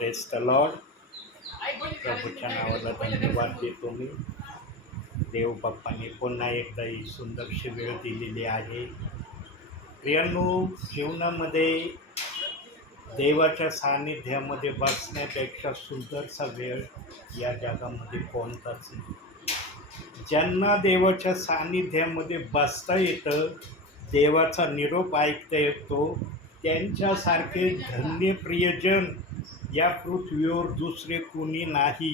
Press the Lord. प्रभूच्या नावाला धन्यवाद देतो मी. देव बाप्पाने पुन्हा एकदा ही सुंदरशी वेळ दिलेली आहे. प्रियांनो, जीवनामध्ये देवाच्या सान्निध्यामध्ये बसण्यापेक्षा सुंदरसा वेळ या जगामध्ये कोणताच नाही. ज्यांना देवाच्या सान्निध्यामध्ये बसता येतं, देवाचा निरोप ऐकता येतो, त्यांच्यासारखे धन्य प्रियजन या पृथ्वीवर दुसरे कोणी नाही.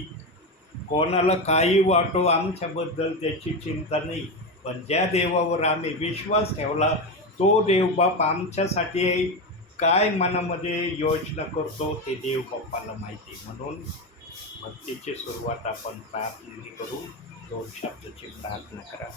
कोणाला काही वाटो आमच्याबद्दल त्याची चिंता नाही, पण ज्या देवावर आम्ही विश्वास ठेवला तो देवबाप आमच्यासाठी काय मनामध्ये योजना करतो ते देवबाप्पाला माहिती. म्हणून भक्तीची सुरुवात आपण प्रार्थनेने करू. 2 शब्दाची प्रार्थना करा.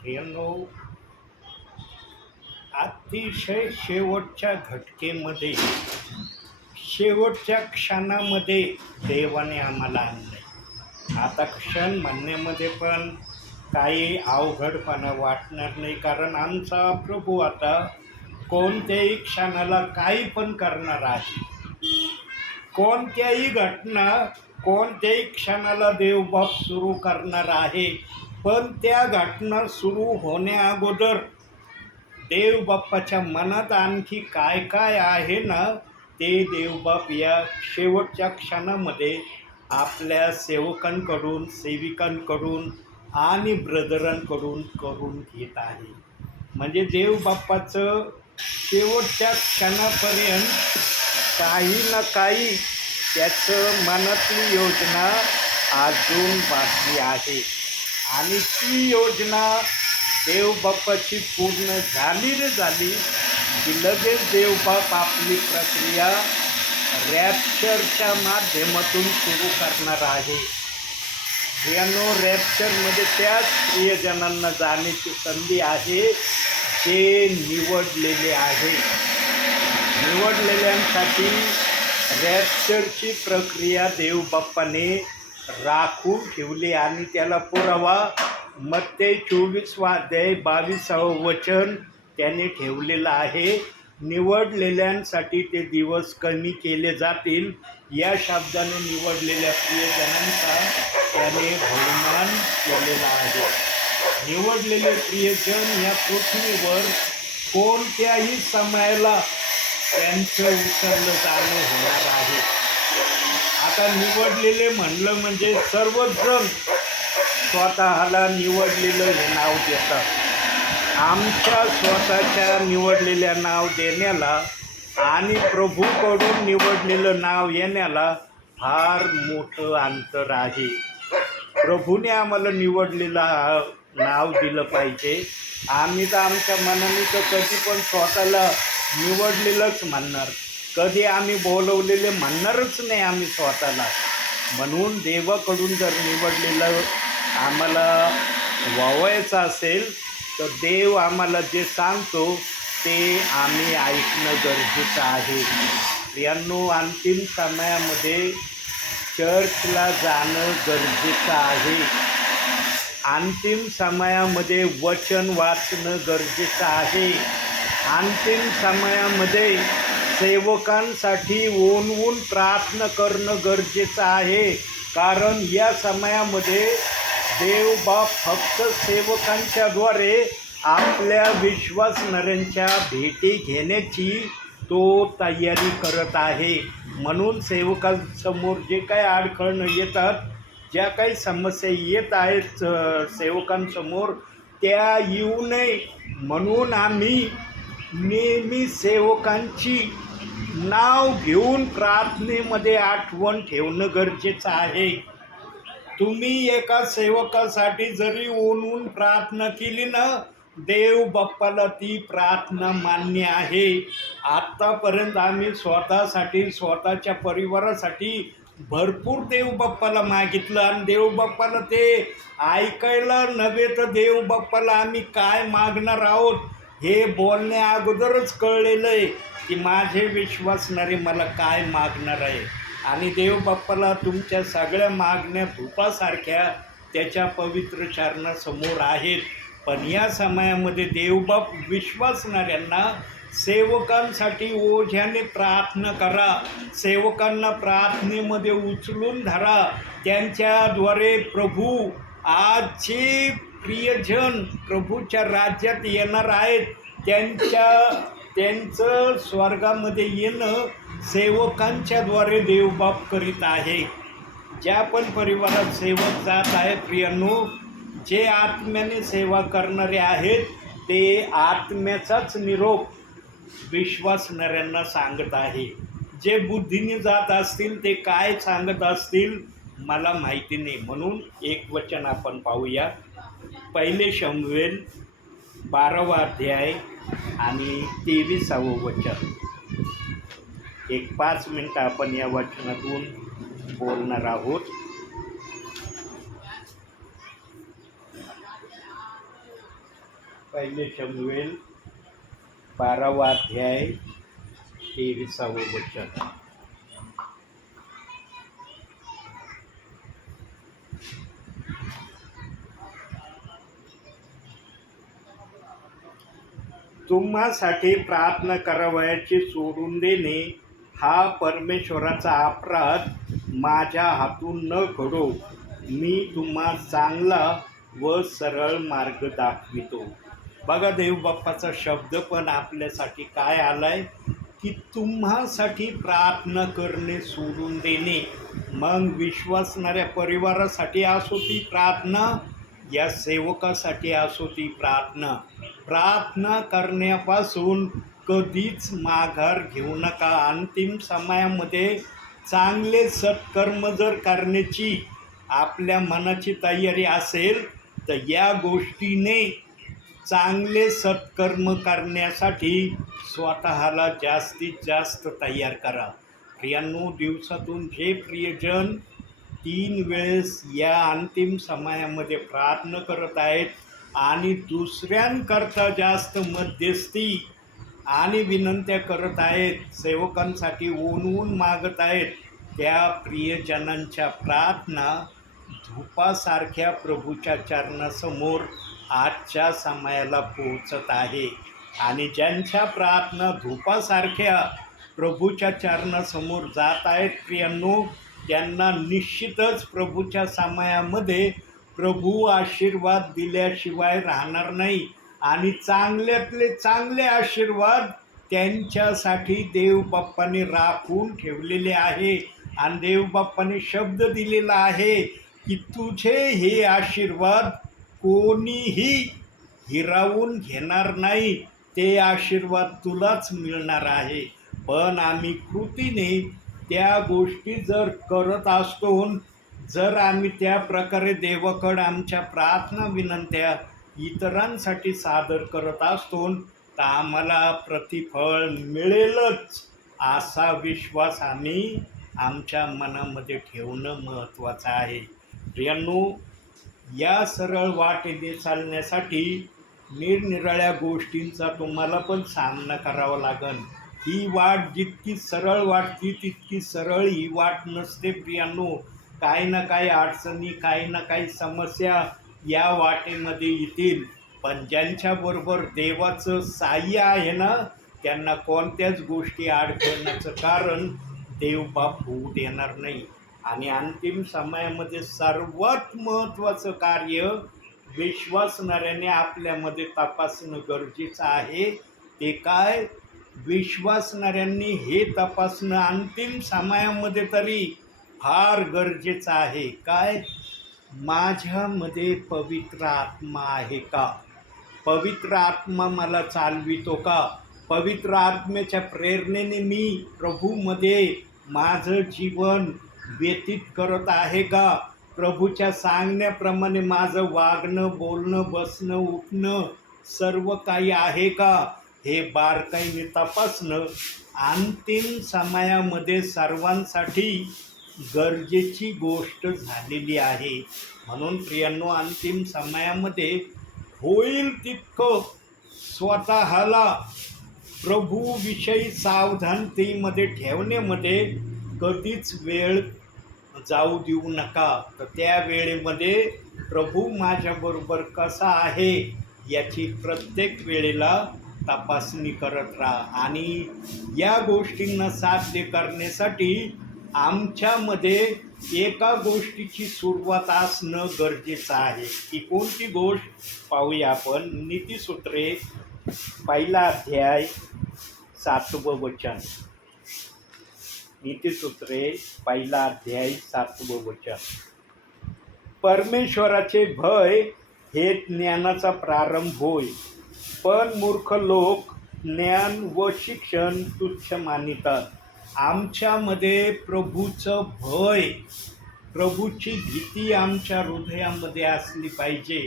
प्रियांनो, अतिशय शेवटच्या घटकेमध्ये, शेवटच्या क्षणामध्ये देवाने आम्हाला आणलं. आता क्षण म्हणण्यामध्ये पण काही अवघडपणा वाटणार नाही, कारण आमचा प्रभू आता कोणत्याही क्षणाला काही पण करणार आहे. कोणत्याही घटना कोणत्याही क्षणाला देवबाप सुरू करणार आहे. पण त्या घटना सुरू होण्या अगोदर देवबाप्पाच्या मनात आणखी काय काय आहे ना, ते देवबाप या शेवटच्या क्षणामध्ये आपल्या सेवकांकडून, सेविकांकडून आणि ब्रदरांकडून करून घेत आहे. म्हणजे देवबाप्पाचं शेवटच्या क्षणापर्यंत काही ना काही त्याचं मनातली योजना अजून बाकी आहे. आणि ती योजना देवबाप्पाची पूर्ण झाली की लगेच देवबाप आपली प्रक्रिया रॅप्चरच्या माध्यमातून सुरू करणार आहे. प्रियांनो, रॅप्चरमध्ये त्याच प्रियजनांना जाण्याची संधी आहे जे निवडलेले आहे. निवडलेल्यांसाठी रॅप्चरची प्रक्रिया देवबाप्पाने राखून ठेवली आणि त्याला पुरावा मत्ते 24:22 वचन त्याने ठेवलेलं आहे. निवडलेल्यांसाठी ते दिवस कमी केले जातील. या शब्दाने निवडलेल्या प्रियजनांचा त्याने बहुमान केलेला आहे. निवडलेले प्रियजन या पृथ्वीवर कोणत्याही समयाला त्यांचं उचललं जाणं होणार आहे. आता निवडलेले म्हणलं म्हणजे सर्वच जण स्वतःला निवडलेलं हे नाव देतात. आमच्या स्वतःच्या निवडलेल्या नाव देण्याला आणि प्रभूकडून निवडलेलं नाव येण्याला फार मोठं अंतर आहे. प्रभूने आम्हाला निवडलेलं नाव दिलं पाहिजे. आम्ही तर आमच्या मनाने तर कधी पण स्वतःला निवडलेलंच म्हणणार, कधी आम्ही बोलवलेले म्हणणारच नाही आम्ही स्वतःला. म्हणून देवाकडून जर निवडलेलं आम्हाला व्हावायचं असेल तर देव आम्हाला जे सांगतो ते आम्ही ऐकणं गरजेचं आहे. प्रियांनो, अंतिम समयामध्ये चर्चला जाणं गरजेचं आहे. अंतिम समयामध्ये वचन वाचणं गरजेचं आहे. अंतिम समयामध्ये सेवकांसाठी ओनवून प्रार्थना करणं गरजेचं आहे. कारण या समयामध्ये देवबाप फक्त सेवकांच्याद्वारे आपल्या विश्वासणाऱ्यांच्या भेटी घेण्याची तो तयारी करत आहे. म्हणून सेवकांसमोर जे काही अडखळणं येतात, ज्या काही समस्या येत आहेत सेवकांसमोर त्या येऊ नये म्हणून आम्ही नेहमी सेवकांची नाव घेऊन प्रार्थनेमध्ये आठवण ठेवणं गरजेचं आहे. तुम्ही एका सेवकासाठी जरी ओनून प्रार्थना केली ना, देव बाप्पाला ती प्रार्थना मान्य आहे. आत्तापर्यंत आम्ही स्वतःसाठी स्वतःच्या परिवारासाठी भरपूर देव बाप्पाला मागितलं आणि देव बाप्पाला ते ऐकायला नव्हे तर देव बाप्पाला आम्ही काय मागणार आहोत हे बोलण्या अगोदरच कळलेलं आहे की माझे विश्वासणारे मला काय मागणार आहे. आणि देव बाप्पाला तुमच्या सगळ्या मागण्या धुपासारख्या त्याच्या पवित्र चरणासमोर आहेत. पण या समयामध्ये देवबाप विश्वासणाऱ्यांना सेवकांसाठी ओझ्याने प्रार्थना करा, सेवकांना प्रार्थनेमध्ये उचलून धरा. त्यांच्याद्वारे प्रभू आजचे प्रियजन प्रभूच्या राज्यात येणार आहेत. त्यांचं स्वर्गामध्ये येणं सेवकांच्याद्वारे देवबाप करीत आहे. ज्या पण परिवारात सेवक जात आहे प्रियांनो, जे आत्म्याने सेवा करणारे आहेत ते आत्म्याचाच निरोप विश्वासणाऱ्यांना सांगत आहे. जे बुद्धीने जात असतील ते काय सांगत असतील मला माहिती नाही. म्हणून एक वचन आपण पाहूया. 1 शमूएल 12वा अध्याय आणि 23वे वचन. एक 5 मिनटं आपण या वचनातून बोलणार आहोत. 1 शमूएल 12वा अध्याय 23वे वचन. तुम्हासाठी प्रार्थना करावयाची सोडून देणे हा परमेश्वराचा अपराध माझ्या हातून न घडो. मी तुम्हा चांगला व सरळ मार्ग दाखवितो. बघा देवबाप्पाचा शब्द पण आपल्यासाठी काय आलाय की तुम्हासाठी प्रार्थना करणे सोडून देणे. मग विश्वासणाऱ्या परिवारासाठी असो ती प्रार्थना, या सेवकासाठी असो ती प्रार्थना. प्रार्थना करण्यापासून कधीच माघार घेऊ नका. अंतिम समयामध्ये चांगले सत्कर्म जर करण्याची आपल्या मनाची तयारी असेल तर या गोष्टीने चांगले सत्कर्म करण्यासाठी स्वतःला जास्तीत जास्त तयार करा. प्रियांनो, दिवसातून जे प्रियजन 3 वेळेस या अंतिम समयामध्ये प्रार्थना करत आहेत आणि दुसऱ्यांकरता जास्त मध्यस्थी आणि विनंत्या करत आहेत, सेवकांसाठी ओनवून मागत आहेत, त्या प्रियजनांच्या प्रार्थना धूपासारख्या प्रभूच्या चरणासमोर आजच्या समयाला पोहोचत आहे. आणि ज्यांच्या प्रार्थना धूपासारख्या प्रभूच्या चरणासमोर जात आहेत प्रियांनो, त्यांना निश्चितच प्रभूच्या समयामध्ये प्रभू आशीर्वाद दिल्याशिवाय राहणार नाही. आणि चांगल्यातले चांगले आशीर्वाद त्यांच्यासाठी देवबाप्पाने राखून ठेवलेले आहे. आणि देवबाप्पाने शब्द दिलेला आहे की तुझे हे आशीर्वाद कोणीही हिरावून घेणार नाही, ते आशीर्वाद तुलाच मिळणार आहे. पण आम्ही कृतीने त्या गोष्टी जर करत असतो, जर आम्ही त्या प्रकारे देवाकडे आमच्या प्रार्थना विनंत्या इतरांसाठी सादर करत असतो तर आम्हाला प्रतिफळ मिळेलच, असा विश्वास आम्ही आमच्या मनामध्ये ठेवणं महत्त्वाचं आहे. प्रियांनो, या सरळ वाटेने चालण्यासाठी निरनिराळ्या गोष्टींचा तुम्हाला पण सामना करावा लागेल. ही वाट जितकी सरळ वाटती तितकी सरळ ही वाट नसते प्रियांनो. काही ना काही अडचणी, काही ना काही समस्या या वाटेमध्ये येतील. पण ज्यांच्याबरोबर देवाचं साह्य आहे ना, त्यांना कोणत्याच गोष्टी अडचण्याचं कारण देवबाप होऊ देणार नाही. आणि अंतिम समयामध्ये सर्वात महत्त्वाचं कार्य विश्वासणाऱ्याने आपल्यामध्ये तपासणं गरजेचं आहे. ते काय? विश्वासणाऱ्यांनी हे तपासणं अंतिम समयामध्ये तरी फार गरजेचं आहे. काय? माझ्यामध्ये पवित्र आत्मा आहे का? पवित्र आत्मा मला चालवितो का? पवित्र आत्म्याच्या प्रेरणेने मी प्रभूमध्ये माझं जीवन व्यतीत करत आहे का? प्रभूच्या सांगण्याप्रमाणे माझं वागणं, बोलणं, बसणं, उठणं सर्व काही आहे का? हे बारकाईने तपासणं अंतिम समयामध्ये सर्वांसाठी गरजेची गोष्ट झालेली आहे. म्हणून प्रियांनो, अंतिम समयामध्ये होईल तितकं स्वतःला प्रभूविषयी सावधानतेमध्ये ठेवण्यामध्ये कधीच वेळ जाऊ देऊ नका. तर त्या वेळेमध्ये प्रभू माझ्याबरोबर कसा आहे याची प्रत्येक वेळेला तपासणी करत राहा. आणि या गोष्टींना साध्य करण्यासाठी आमच्यामध्ये एका गोष्टीची सुरुवात असणं गरजेचं आहे. ती कोणती गोष्ट पाहूया आपण. नीतिसूत्रे 1 अध्याय 7वं वचन. नीतिसूत्रे 1 अध्याय 7वं वचन. परमेश्वराचे भय हे ज्ञानाचा प्रारंभ होय, पण मूर्ख लोक ज्ञान व शिक्षण तुच्छ मानितात. आमच्यामध्ये प्रभूचं भय, प्रभूची भीती आमच्या हृदयामध्ये असली पाहिजे.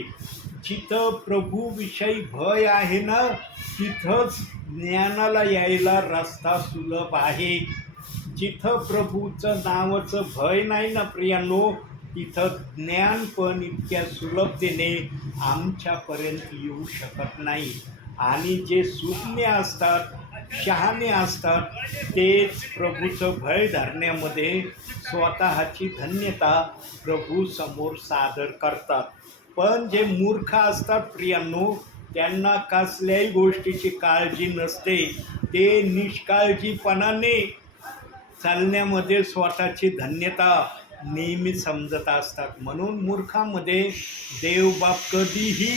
जिथं प्रभूविषयी भय आहे ना, तिथंच ज्ञानाला यायला रस्ता सुलभ आहे. जिथं प्रभूचं नावाचं भय नाही ना प्रियांनो, तिथं ज्ञान पण इतक्या सुलभतेने आमच्यापर्यंत येऊ शकत नाही. आणि जे सुज्ञ असतात, शहाणे असतात, तेच प्रभूचं भय धरण्यामध्ये स्वतःची धन्यता प्रभूसमोर सादर करतात. पण जे मूर्ख असतात प्रियांनो, त्यांना कसल्याही गोष्टीची काळजी नसते. ते निष्काळजीपणाने चालण्यामध्ये स्वतःची धन्यता नेहमी समजत असतात. म्हणून मूर्खामध्ये देवबाप कधीही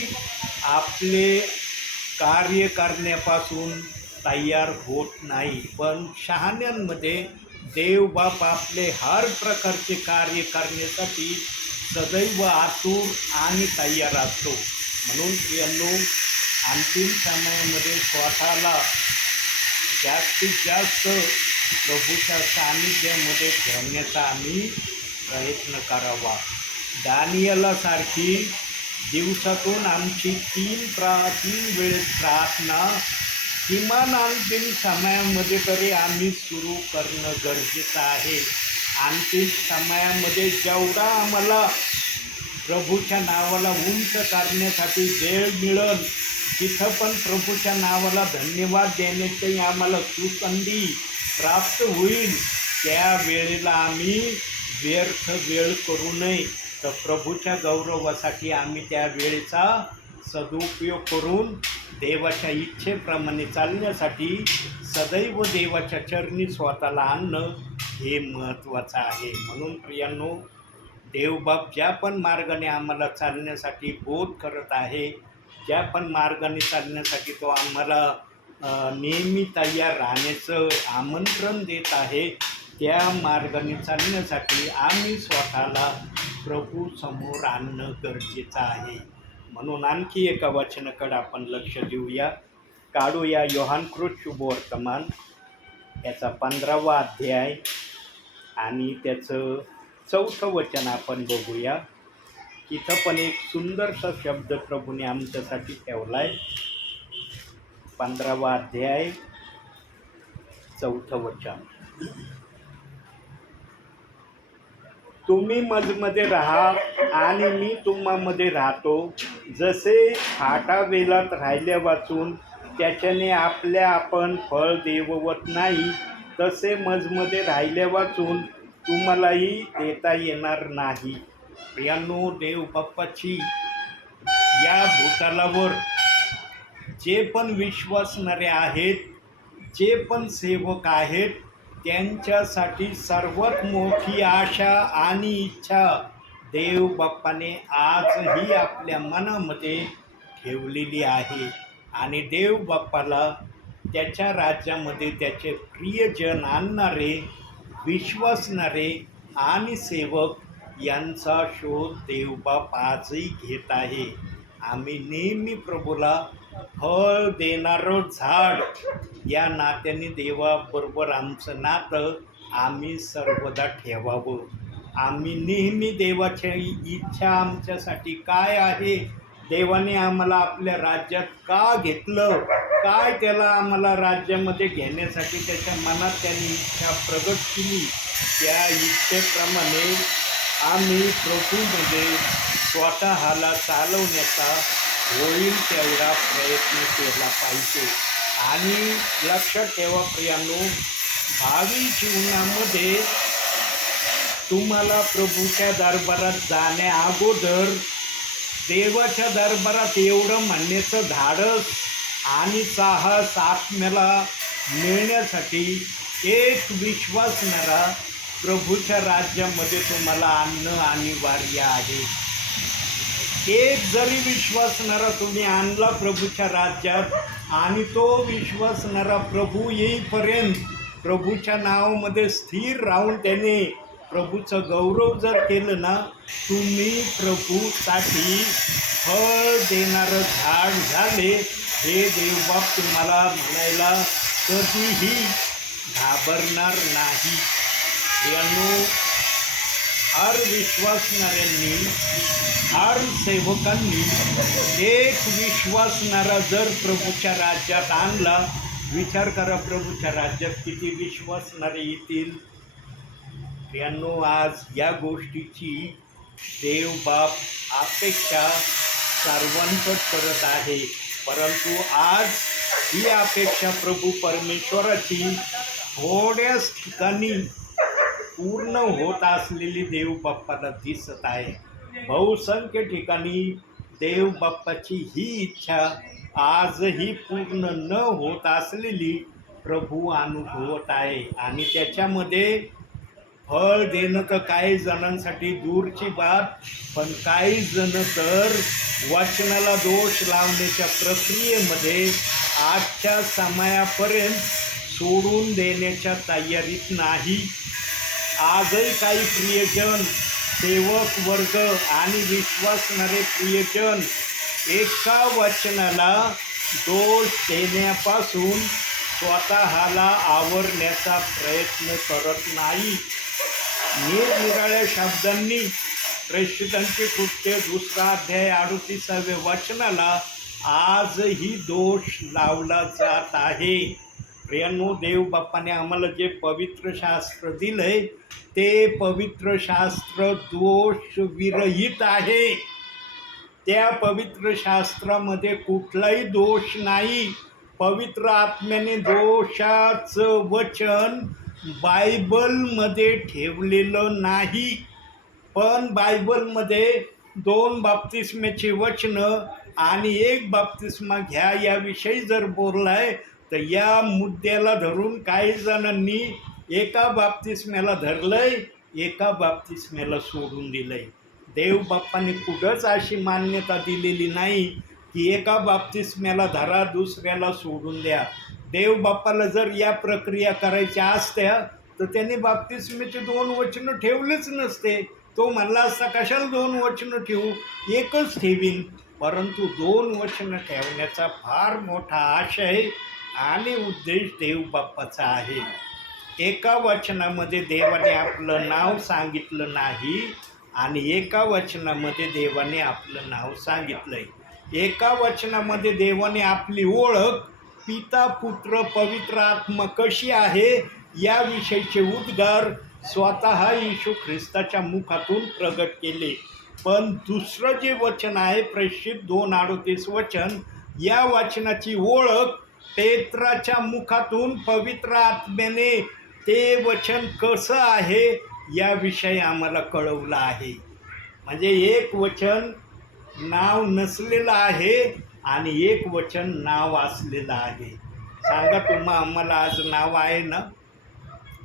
आपले कार्य करण्यापासून तयार होत नाही. पण शहाण्यांमध्ये देवबाप आपले हर प्रकारचे कार्य करण्यासाठी सदैव आतुर आणि तयार असतो. म्हणून प्रियांनो, अंतिम समयामध्ये स्वतःला जास्तीत जास्त प्रभूच्या सानिध्यामध्ये ठेवण्याचा आम्ही प्रयत्न करावा. दानियेलासारखी दिवसातून आमची 3 वेळेस प्रार्थना किमान अंतिम समयामध्ये तरी आम्ही सुरू करणं गरजेचं आहे. अंतिम समयामध्ये जेवढा आम्हाला प्रभूच्या नावाला उंच करण्यासाठी वेळ मिळेल, तिथं पण प्रभूच्या नावाला धन्यवाद देण्याची आम्हाला सुसंधी प्राप्त होईल. त्या वेळेला आम्ही व्यर्थ वेळ करू नये. तर प्रभूच्या गौरवासाठी आम्ही त्या वेळेचा सदुपयोग करून देवाच्या इच्छेप्रमाणे चालण्यासाठी सदैव देवाच्या चरणी स्वतःला आणणं हे महत्त्वाचं आहे. म्हणून प्रियांनो, देवबाप ज्या पण मार्गाने आम्हाला चालण्यासाठी बोध करत आहे, ज्या पण मार्गाने चालण्यासाठी तो आम्हाला नेहमी तयार राहण्याचं आमंत्रण देत आहे, त्या मार्गाने चालण्यासाठी आम्ही स्वतःला प्रभूसमोर आणणं गरजेचं आहे. म्हणून आणखी एका वचनाकडे आपण लक्ष देऊया. काढूया योहानकृत शुभवर्तमान याचा 15वा अध्याय आणि त्याचं 4थं वचन आपण बघूया. इथं पण एक सुंदरसा शब्द प्रभूने आमच्यासाठी ठेवला आहे. 15वा अध्याय 4थं वचन. तुम्ही माझमध्ये राहा आणि मी तुम्हामध्ये राहतो. जसे फाटा वेलात राहिल्या वाचून त्याच्याने आपल्या आपण फळ देववत नाही, तसे मजमध्ये राहिल्या वाचून तुम्हालाही देता येणार नाही. प्रियांनो, देवबाप्पाची या भूतलावर जे पण विश्वासणारे आहेत, जे पण सेवक आहेत, त्यांच्यासाठी सर्वात मोठी आशा आणि इच्छा देवबाप्पाने आजही आपल्या मनामध्ये ठेवलेली आहे. आणि देवबाप्पाला त्याच्या राज्यामध्ये त्याचे प्रियजन आणणारे, विश्वासणारे आणि सेवक यांचा शोध देवबाप आजही घेत आहे. आम्ही नेहमी प्रभूला फळ देणारं झाड या नात्याने देवाबरोबर आमचं नातं आम्ही सर्वदा ठेवावं. आम्ही नेहमी देवाची इच्छा आमच्यासाठी काय आहे, देवाने आम्हाला आपल्या राज्यात का घेतलं, काय त्याला आम्हाला राज्यामध्ये घेण्यासाठी त्याच्या मनात त्यांनी इच्छा प्रगट केली, त्या इच्छेप्रमाणे आम्ही प्रभूमध्ये स्वतःला चालवण्याचा होईल तेवढा प्रयत्न केला पाहिजे. आणि लक्षात ठेवा प्रियांनो, भावी जीवनामध्ये तुम्हाला प्रभूच्या दरबारात जाण्या अगोदर देवाच्या दरबारात एवढं म्हणण्याचं धाडस आणि साहस आत्म्याला मिळण्यासाठी एक विश्वासणारा प्रभूच्या राज्यामध्ये तुम्हाला आणणं अनिवार्य आहे. एक जरी विश्वासणारा तुम्ही आणला प्रभूच्या राज्यात आणि तो विश्वासणारा प्रभू येईपर्यंत प्रभूच्या नावामध्ये स्थिर राहून त्याने प्रभूचं गौरव जर केलं ना, तुम्ही प्रभूसाठी फळ देणारं झाड झाले हे देवबाप तुम्हाला म्हणायला कधीही घाबरणार नाही. यानो हर विश्वासणाऱ्यांनी, हर सेवकांनी एक विश्वासणारा जर प्रभूच्या राज्यात आणला, विचार करा प्रभूच्या राज्यात किती विश्वासणारे येतील. यांनो आज या गोष्टीची देवबाप अपेक्षा सर्वांकडे करत आहे, परंतु आज ही अपेक्षा प्रभू परमेश्वराची थोड्याच ठिकाणी पूर्ण होत असलेली देवबाप्पाला दिसत आहे. बहुसंख्य ठिकाणी देवबाप्पाची ही इच्छा आजही पूर्ण न होत असलेली प्रभू अनुभवत आहे. आणि त्याच्यामध्ये फळ देणं तर काही जणांसाठी दूरची बात, पण काही जण तर वचनाला दोष लावण्याच्या प्रक्रियेमध्ये आजच्या समयापर्यंत सोडून देण्याच्या तयारीत नाही. आजही काही प्रियजन, सेवक वर्ग आणि विश्वासणारे प्रियजन एका वचनाला दोष देण्यापासून स्वतःला आवरण्याचा प्रयत्न करत नाही. निरनिराळ्या शब्दांनी प्रेषितांचे कृत्य 2 अध्याय 38व्या वचनाला आजही दोष लावला जात आहे. प्रियांनो, देवबाप्पाने आम्हाला जे पवित्र शास्त्र दिलंय ते पवित्र शास्त्र दोषविरहित आहे. त्या पवित्र शास्त्रामध्ये कुठलाही दोष नाही. पवित्र आत्म्याने दोषाचं वचन बायबलमध्ये ठेवलेलं नाही. पण बायबलमध्ये 2 बाप्तिस्म्याची वचनं आणि 1 बाप्तिस्मा घ्या याविषयी जर बोललाय, तर या मुद्द्याला धरून काही जणांनी एका बाप्तिस्म्याला धरलंय, एका बाप्तिस्म्याला सोडून दिलंय. देवबाप्पाने कुठंच अशी मान्यता दिलेली नाही की एका बाप्तिस्म्याला धरा, दुसऱ्याला सोडून द्या. देवबाप्पाला जर या प्रक्रिया करायच्या असत्या तर त्यांनी बाप्तिस्म्याचे 2 वचनं ठेवलेच नसते. तो म्हणला असता कशाला 2 वचनं ठेवू, एकच ठेवीन. परंतु 2 वचनं ठेवण्याचा फार मोठा आशय आणि उद्देश देवबाप्पाचा आहे. एका वचनामध्ये देवाने आपलं नाव सांगितलं नाही आणि एका वचनामध्ये देवाने आपलं नाव सांगितलंय. एका वचनामध्ये देवाने आपली ओळख, पिता, पुत्र, पवित्र आत्मा कशी आहे याविषयीचे उद्गार स्वतः येशू ख्रिस्ताच्या मुखातून प्रगट केले. पण दुसरं जे वचन आहे प्रेषित 2:38 वचन, या वचनाची ओळख पेत्राच्या मुखातून पवित्र आत्म्याने ते वचन कसं आहे याविषयी आम्हाला कळवलं आहे. म्हणजे एक वचन नाव नसलेलं आहे आणि एक वचन नाव असलेलं आहे. सांगा आम्हाला आज नाव आहे ना?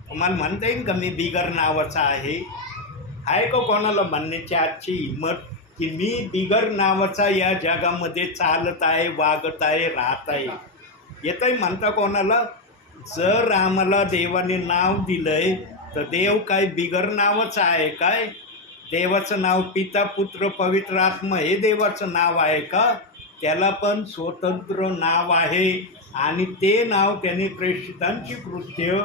तुम्हाला म्हणता येईल का मी बिगर नावाचा आहे का कोणाला म्हणण्याची आजची हिंमत की मी बिगर नावाचा या जगामध्ये चालत आहे, वागत आहे, राहत आहे? येतंय म्हणता कोणाला? जर आम्हाला देवाने नाव दिलंय तर देव काय बिगर नावाचा आहे काय? देवाचं नाव पिता पुत्र पवित्र आत्मा हे देवाचं नाव आहे का? त्याला पण स्वतंत्र नाव आहे आणि ते नाव त्याने प्रेषितांची कृत्य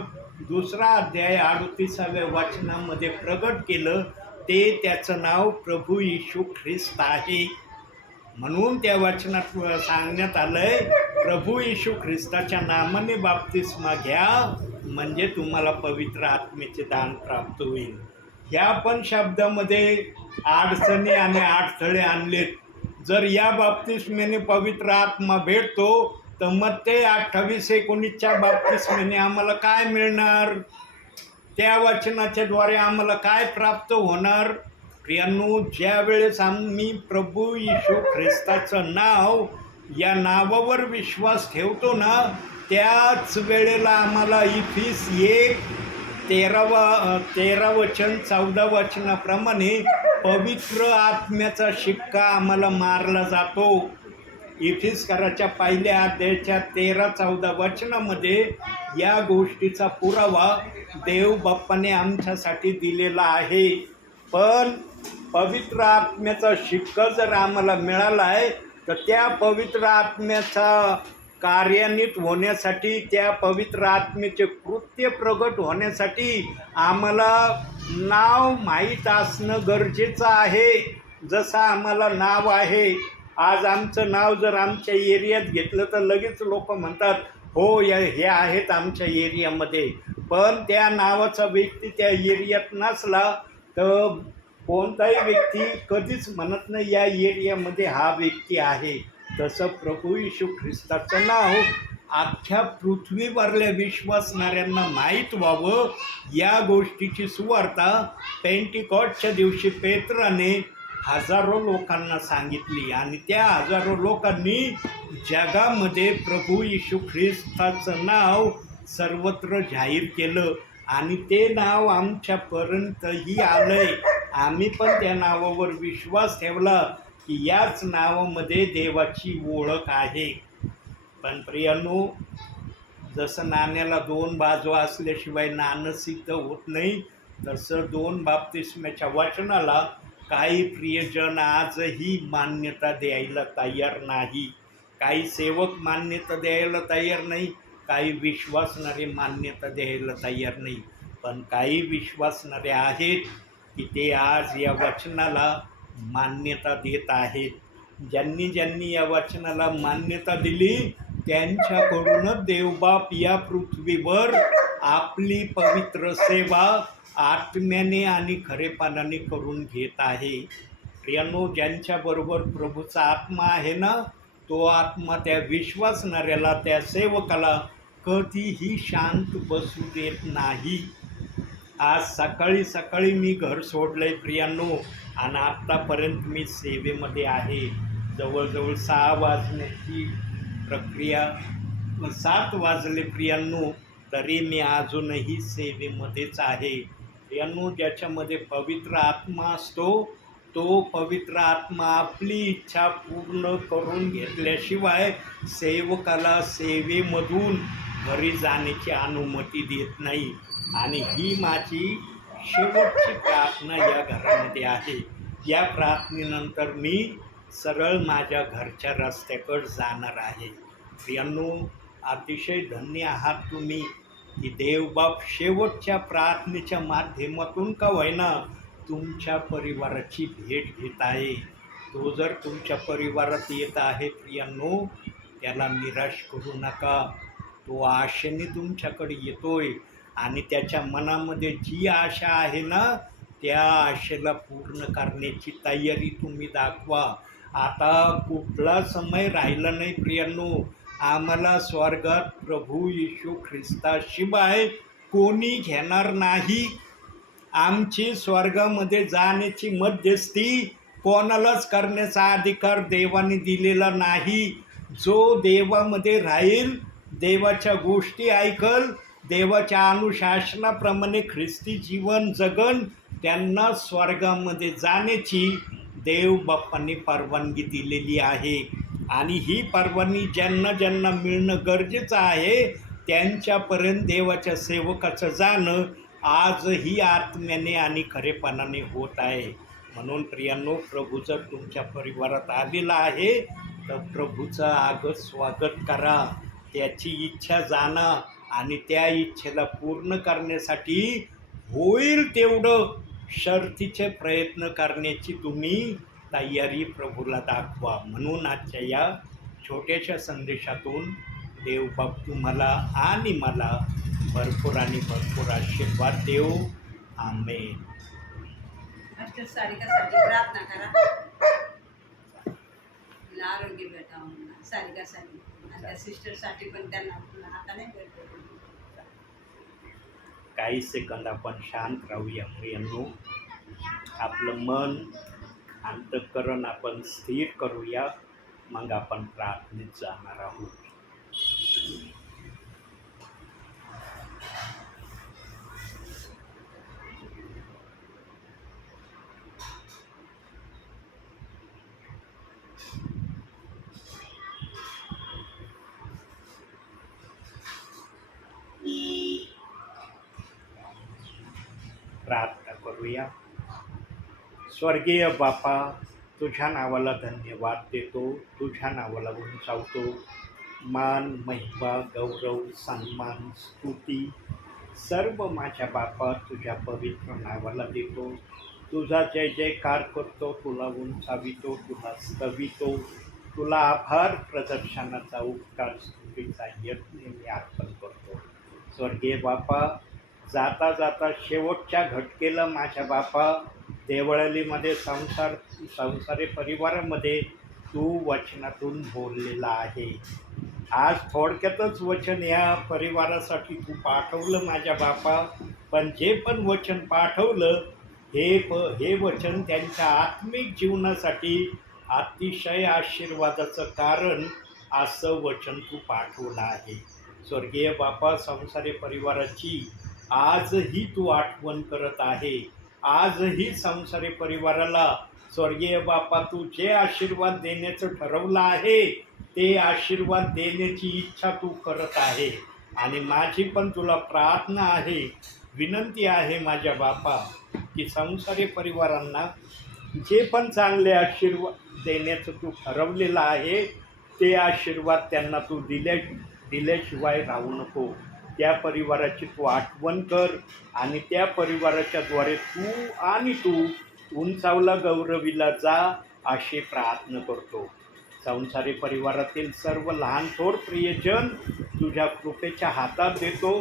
2 अध्याय 38व्या वचनामध्ये प्रगट केलं. ते त्याचं नाव प्रभू येशू ख्रिस्त आहे. म्हणून त्या वचनात सांगण्यात आलंय, प्रभू येशू ख्रिस्ताच्या नामाने बाप्तिस्मा घ्या म्हणजे तुम्हाला पवित्र आत्मेचे दान प्राप्त होईल. ह्या पण शब्दामध्ये अडचणी आणि अडथळे आणलेत. जर या बाप्तिस्मेने पवित्र आत्मा भेटतो तर मग ते 28-19च्या बाप्तिस्मेने आम्हाला काय मिळणार? त्या वचनाच्या द्वारे आम्हाला काय प्राप्त होणार? प्रियांनो, ज्या वेळेस आम्ही प्रभू येशू ख्रिस्ताचं नाव या नावावर विश्वास ठेवतो ना, त्याच वेळेला आम्हाला इफिस 1:13 वचन 14 वचनाप्रमाणे पवित्र आत्म्याचा शिक्का आम्हाला मारला जातो. इफिसकाराच्या 1 अध्यायाच्या 13-14 वचनामध्ये या गोष्टीचा पुरावा देव बाप्पाने आमच्यासाठी दिलेला आहे. पण पवित्र आत्म्याचा शिक्का जर आम्हाला मिळाला आहे तर त्या पवित्र आत्म्याचा कार्यान्वित होण्यासाठी, त्या पवित्र आत्म्याचे कृत्य प्रगट होण्यासाठी आम्हाला नाव माहीत असणं गरजेचं आहे. जसं आम्हाला नाव आहे, आज आमचं नाव जर आमच्या एरियात घेतलं तर लगेच लोक म्हणतात, हो हे आहेत आमच्या एरियामध्ये. पण त्या नावाचा व्यक्ती त्या एरियात नसला तर कोणताही व्यक्ती कधीच म्हणत नाही या एरियामध्ये हा व्यक्ती आहे. तसं प्रभू येशू ख्रिस्ताचं नाव अख्ख्या पृथ्वीवरल्या विश्वासणाऱ्यांना माहीत व्हावं, या गोष्टीची सुवार्ता पेंटिकॉस्टच्या दिवशी पेत्राने हजारो लोकांना सांगितली आणि त्या हजारो लोकांनी जगामध्ये प्रभू येशू ख्रिस्ताचं नाव सर्वत्र जाहीर केलं आणि ते नाव आमच्यापर्यंतही आलंय. आम्ही पण त्या नावावर विश्वास ठेवला की याच नावामध्ये देवाची ओळख आहे. पण प्रियांनो, जसं नाण्याला 2 बाजू असल्याशिवाय नाणं सिद्ध होत नाही, तसं 2 बाप्तिस्म्याच्या वचनाला काही प्रियजन आजही मान्यता द्यायला तयार नाही. काही सेवक मान्यता द्यायला तयार नाही, काही विश्वासणारे मान्यता द्यायला तयार नाही. पण काही विश्वासणारे आहेत की ते आज या वचनाला मान्यता देत आहेत. ज्यांनी ज्यांनी या वचनाला मान्यता दिली त्यांच्याकडूनच देवबाप या पृथ्वीवर आपली पवित्र सेवा आत्म्याने आणि खरेपणाने करून घेत आहे. प्रियांनो, ज्यांच्याबरोबर प्रभूचा आत्मा आहे ना, तो आत्मा त्या विश्वासणाऱ्याला, त्या सेवकाला कधीही शांत बसू देत नाही. आज सकाळी सकाळी मी घर सोडलं आहे प्रियांनो आणि आत्तापर्यंत मी सेवेमध्ये आहे. जवळजवळ 6 वाजण्याची प्रक्रिया, 7 वाजले प्रियांनो, तरी मी अजूनही सेवेमध्येच आहे. प्रियांनो, ज्याच्यामध्ये पवित्र आत्मा असतो तो पवित्र आत्मा आपली इच्छा पूर्ण करून घेतल्याशिवाय सेवकाला सेवेमधून घरी जाण्याची अनुमती देत नाही. आणि ही माझी शेवटची प्रार्थना या घरामध्ये आहे. या प्रार्थनेनंतर मी सरळ माझ्या घरच्या रस्त्याकडे जाणार आहे. प्रियांनो, अतिशय धन्य आहात तुम्ही की देवबाप शेवटच्या प्रार्थनेच्या माध्यमातून का होईना तुमच्या परिवाराची भेट घेत आहे. तो जर तुमच्या परिवारात येत आहे प्रियांनो, त्याला निराश करू नका. तो आशेने तुमच्याकडे येतोय आणि त्याच्या मनामध्ये जी आशा आहे ना, त्या आशेला पूर्ण करण्याची तयारी तुम्ही दाखवा. आता कुठला समय राहिला नाही प्रियांनो. आम्हाला स्वर्गात प्रभू येशू ख्रिस्ताशिवाय कोणी घेणार नाही. आमची स्वर्गामध्ये जाण्याची मध्यस्थी कोणालाच करण्याचा अधिकार देवाने दिलेला नाही. जो देवामध्ये राहील, देवाच्या गोष्टी ऐकल, देवाच्या अनुशासनाप्रमाणे ख्रिस्ती जीवन जगन, त्यांना स्वर्गामध्ये जाण्याची देव बाप्पांनी परवानगी दिलेली आहे. आणि ही परवानगी ज्यांना ज्यांना मिळणं गरजेचं आहे त्यांच्यापर्यंत देवाच्या सेवकाचं जाणं आजही आत्म्याने आणि खरेपणाने होत आहे. म्हणून प्रियांनो, प्रभू जर तुमच्या परिवारात आलेला आहे तर प्रभूचं आगत स्वागत करा, त्याची इच्छा जाणा आणि त्या इच्छेला पूर्ण करण्यासाठी होईल तेवढं शर्थीचे प्रयत्न करण्याची तुम्ही तयारी प्रभूला दाखवा. म्हणून आजच्या या छोट्याशा संदेशातून देवबाप तुम्हाला आणि मला भरपूर आणि भरपूर आशीर्वाद देव. आमेन. सारिकासाठी प्रार्थना करा, तिला आरोग्य भेटावं म्हणून. सारिकासाठी आणि त्या सिस्टरसाठी पण त्यांना आता नाही भेटतो. काही सेकंद आपण शांत राहूया प्रियांनो. आपलं मन अंतःकरण आपण स्थिर करूया, मग आपण प्रार्थनेत जाणार आहोत. प्रार्थना करूया. स्वर्गीय बापा, तुझ्या नावाला धन्यवाद देतो, तुझ्या नावाला उंचावतो. मान, महिमा, गौरव, सन्मान, स्तुती सर्व माझ्या बापा तुझ्या पवित्र नावाला देतो. तुझा जय जयकार करतो, तुला उंचावितो, तुला स्तवितो, तुला आभार प्रदर्शनाचा उपकार स्तुतीचा यज्ञ मी अर्पण करतो. स्वर्गीय बापा, जाता जाता शेवटच्या घटकेला माझ्या बापा देवळालीमध्ये संसारी परिवारामध्ये तू वचनातून बोललेला आहे. आज थोडक्यातच वचन या परिवारासाठी तू पाठवलं माझ्या बापा, पण जे पण वचन पाठवलं हे वचन त्यांच्या आत्मिक जीवनासाठी अतिशय आशीर्वादाचं कारण असं वचन तू पाठवलं आहे. स्वर्गीय बापा, संसारी परिवाराची आजही तू आठवण करत आहे. आजही संसारी परिवाराला स्वर्गीय बापा तू जे आशीर्वाद देण्याचं ठरवलं आहे ते आशीर्वाद देण्याची इच्छा तू करत आहे. आणि माझी पण तुला प्रार्थना आहे, विनंती आहे माझ्या बापा, की संसारी परिवारांना जे पण चांगले आशीर्वाद देण्याचं तू ठरवलेलं आहे ते आशीर्वाद त्यांना तू दिल्याशिवाय राहू नको. त्या परिवाराची तू आठवण कर आणि त्या परिवाराच्याद्वारे तू उंचावला गौरविला जा अशी प्रार्थना करतो. संसारी परिवारातील सर्व लहान थोर प्रियजन तुझ्या कृपेच्या हातात देतो.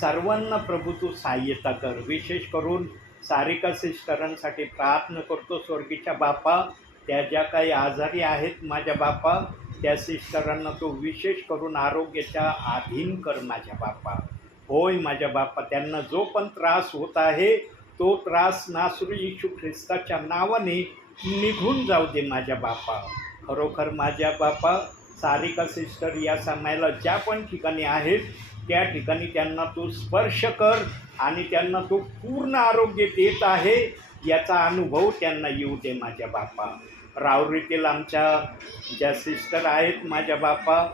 सर्वांना प्रभू तू सहाय्यता कर. विशेष करून सारिका सिस्टरांसाठी प्रार्थना करतो. स्वर्गीच्या बापा, त्या ज्या काही आजारी आहेत माझ्या बापा, त्या सिस्टरांना तो विशेष करून आरोग्याच्या अधीन कर माझ्या बापा. होय माझ्या बापा, त्यांना जो पण त्रास होत आहे तो त्रास नासरू येशू ख्रिस्ताच्या नावाने निघून जाऊ दे माझ्या बापा. खरोखर माझ्या बापा, सारिका सिस्टर या समयाला ज्या पण ठिकाणी आहेत त्या ठिकाणी त्यांना तू स्पर्श कर आणि त्यांना तू पूर्ण आरोग्य देत आहे याचा अनुभव त्यांना येऊ दे माझ्या बापा. रावरीतील आमच्या ज्या सिस्टर आहेत माझ्या बापा,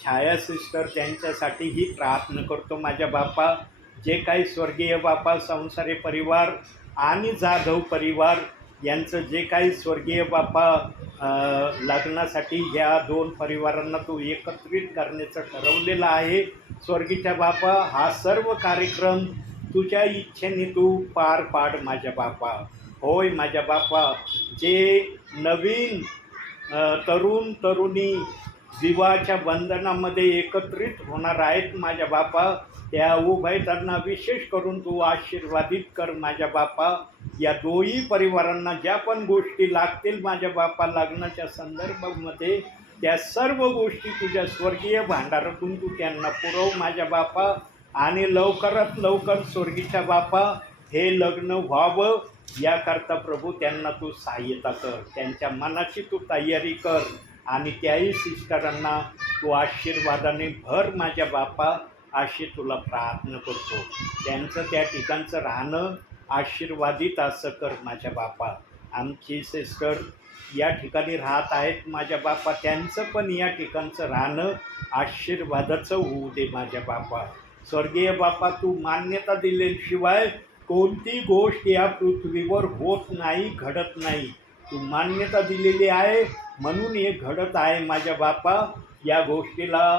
छाया सिस्टर, त्यांच्यासाठीही प्रार्थना करतो माझ्या बापा. जे काही स्वर्गीय बापा संसारी परिवार आणि जाधव परिवार यांचं जे काही स्वर्गीय बापा लग्नासाठी ह्या दोन परिवारांना तू एकत्रित करण्याचं ठरवलेलं आहे. स्वर्गीच्या बापा, हा सर्व कार्यक्रम तुझ्या इच्छेने तू पार पाड माझ्या बापा. होय माझ्या बापा, जे नवीन तरुण तरुणी विवाहाच्या बंधनामध्ये एकत्रित होणार आहेत माझ्या बापा, त्या उभयतांना विशेष करून तू आशीर्वादित कर माझ्या बापा. या दोन्ही परिवारांना ज्या पण गोष्टी लागतील माझ्या बापा लग्नाच्या संदर्भामध्ये, त्या सर्व गोष्टी तुझ्या स्वर्गीय भांडारातून तू त्यांना पुरव माझ्या बापा. आणि लवकरात लवकर स्वर्गीच्या बापा हे लग्न व्हावं याकरता प्रभू त्यांना तू सहाय्यता कर. त्यांच्या मनाची तू तयारी कर आणि त्याही सिस्टरांना तू आशीर्वादाने भर माझ्या बापा अशी तुला प्रार्थना करतो. त्यांचं त्या ठिकाणचं राहणं आशीर्वादित असं कर माझ्या बापा. आमची सिस्टर या ठिकाणी राहत आहेत माझ्या बापा, त्यांचं पण या ठिकाणचं राहणं आशीर्वादाचं होऊ दे माझ्या बापा. स्वर्गीय बापा, तू मान्यता दिल्याशिवाय कोणती गोष्ट या पृथ्वीवर होत नाही, घडत नाही. तू मान्यता दिलेली आहे म्हणून हे घडत आहे माझ्या बापा. या गोष्टीला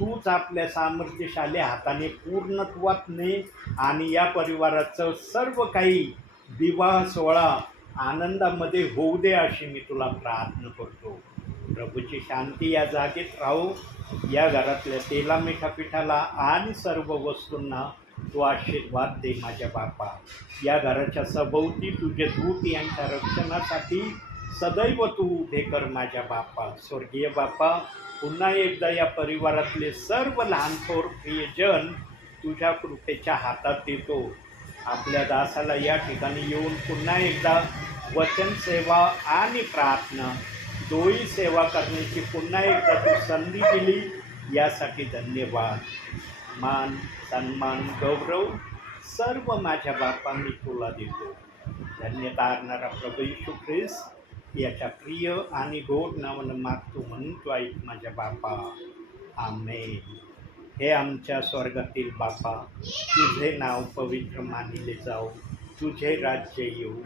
तूच आपल्या सामर्थ्यशाली हाताने पूर्णत्वात ने आणि या परिवाराचं सर्व काही विवाह सोहळा आनंदामध्ये होऊ दे अशी मी तुला प्रार्थना करतो. प्रभूची शांती या जागेत राहू. या घरातल्या तेला मिठापिठाला आणि सर्व वस्तूंना तू आशीर्वाद दे माझ्या बापा. या घराच्या सभोवती तुझे दूत यांच्या रक्षणासाठी सदैव तू उभे कर माझ्या बापा. स्वर्गीय बापा, पुन्हा एकदा या परिवारातले सर्व लहान थोर प्रियजन तुझ्या कृपेच्या हातात देतो. आपल्या दासाला या ठिकाणी येऊन पुन्हा एकदा वचन सेवा आणि प्रार्थना दोही सेवा करण्याची पुन्हा एकदा तू संधी दिली, यासाठी धन्यवाद. मान सन्मान गौरव सर्व माझ्या बापा मी तुला देतो. धन्यता आणणारा प्रभू येशू ख्रिस्त याच्या प्रिय आणि गोड नावानं मागतो म्हणून तू ऐक माझ्या बापा. आमेन. हे आमच्या स्वर्गातील बापा, तुझे नाव पवित्र मानिले जाऊ, तुझे राज्य येऊ,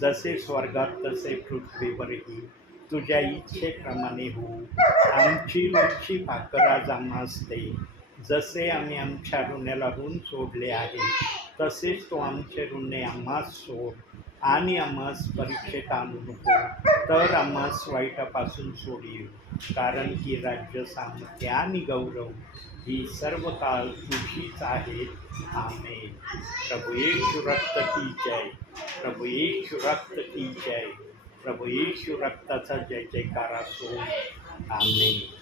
जसे स्वर्गात तसे पृथ्वीवरही तुझ्या इच्छेप्रमाणे होऊ. आमची रोजची भाकर आज आम्हास दे, जसे आम्ही आमच्या ऋणाला ऋण सोडले आहे तसेच तो आमचे ऋणे आम्हास सोड, आणि आम्हास परीक्षेत आणू नको, तर आम्हास वाईटापासून सोडील. कारण की राज्य, सामर्थ्य आणि गौरव ही सर्व काळ तुझीच आहे. आमेन. प्रभु येशू रक्त की जय. प्रभु येशू रक्त की जय. प्रभु येशू रक्ताचा जय जयकार असो. आमेन.